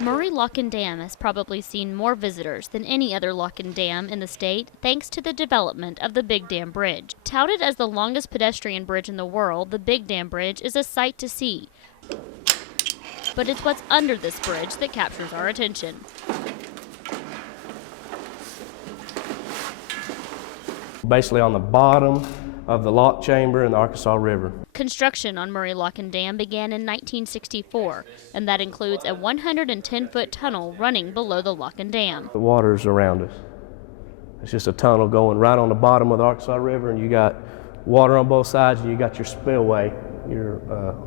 Murray Lock and Dam has probably seen more visitors than any other lock and dam in the state thanks to the development of the Big Dam Bridge. Touted as the longest pedestrian bridge in the world, the Big Dam Bridge is a sight to see. But it's what's under this bridge that captures our attention. Basically on the bottom of the lock chamber in the Arkansas River. Construction on Murray Lock and Dam began in 1964, and that includes a 110-foot tunnel running below the lock and dam. The water's around us. It's just a tunnel going right on the bottom of the Arkansas River, and you got water on both sides, and you got your spillway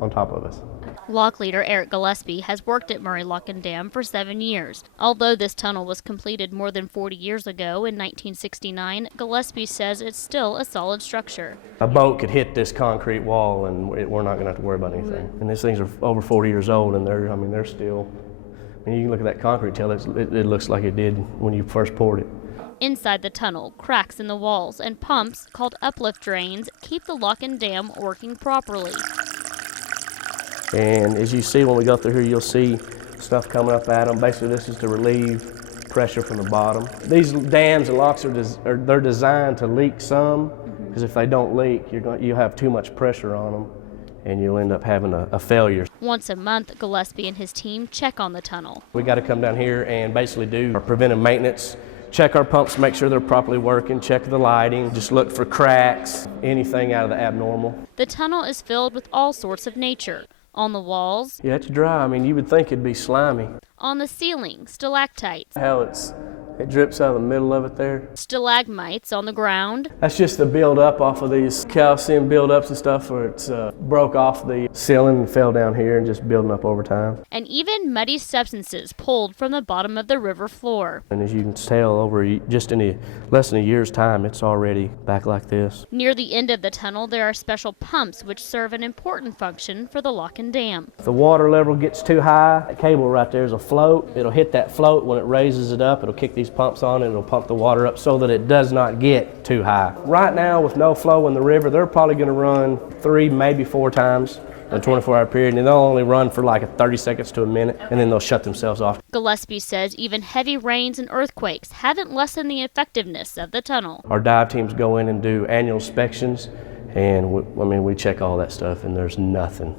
on top of us. Lock leader Eric Gillespie has worked at Murray Lock and Dam for 7 years. Although this tunnel was completed more than 40 years ago in 1969, Gillespie says it's still a solid structure. A boat could hit this concrete wall and we're not going to have to worry about anything. And these things are over 40 years old and they're still, you can look at that concrete, tell it looks like it did when you first poured it. Inside the tunnel, cracks in the walls and pumps called uplift drains keep the lock and dam working properly. And as you see when we go through here, you'll see stuff coming up at them. Basically, this is to relieve pressure from the bottom. These dams and locks they're designed to leak some, because if they don't leak, you'll have too much pressure on them, and you'll end up having a failure. Once a month, Gillespie and his team check on the tunnel. We got to come down here and basically do our preventive maintenance. Check our pumps, make sure they're properly working, check the lighting, just look for cracks, anything out of the abnormal. The tunnel is filled with all sorts of nature. On the walls, yeah, it's dry. You would think it'd be slimy. On the ceiling, stalactites. How it drips out of the middle of it there. Stalagmites on the ground. That's just the build-up off of these calcium build-ups and stuff where it's broke off the ceiling and fell down here and just building up over time. And even muddy substances pulled from the bottom of the river floor. And as you can tell, just in less than a year's time, it's already back like this. Near the end of the tunnel, there are special pumps which serve an important function for the lock and dam. If the water level gets too high, that cable right there is a float. It'll hit that float. When it raises it up, it'll kick these pumps on and it'll pump the water up so that it does not get too high. Right now, with no flow in the river, they're probably going to run 3, maybe 4 times in a 24-hour period, and they'll only run for like 30 seconds to a minute, and then they'll shut themselves off. Gillespie says even heavy rains and earthquakes haven't lessened the effectiveness of the tunnel. Our dive teams go in and do annual inspections, and we check all that stuff, and there's nothing.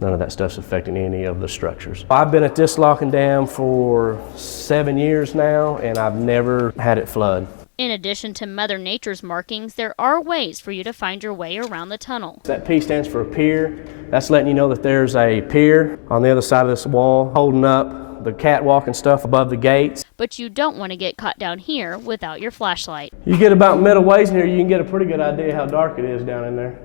None of that stuff's affecting any of the structures. I've been at this lock and dam for 7 years now, and I've never had it flood. In addition to Mother Nature's markings, there are ways for you to find your way around the tunnel. That P stands for a pier. That's letting you know that there's a pier on the other side of this wall holding up the catwalk and stuff above the gates. But you don't want to get caught down here without your flashlight. You get about middle ways in here, you can get a pretty good idea how dark it is down in there.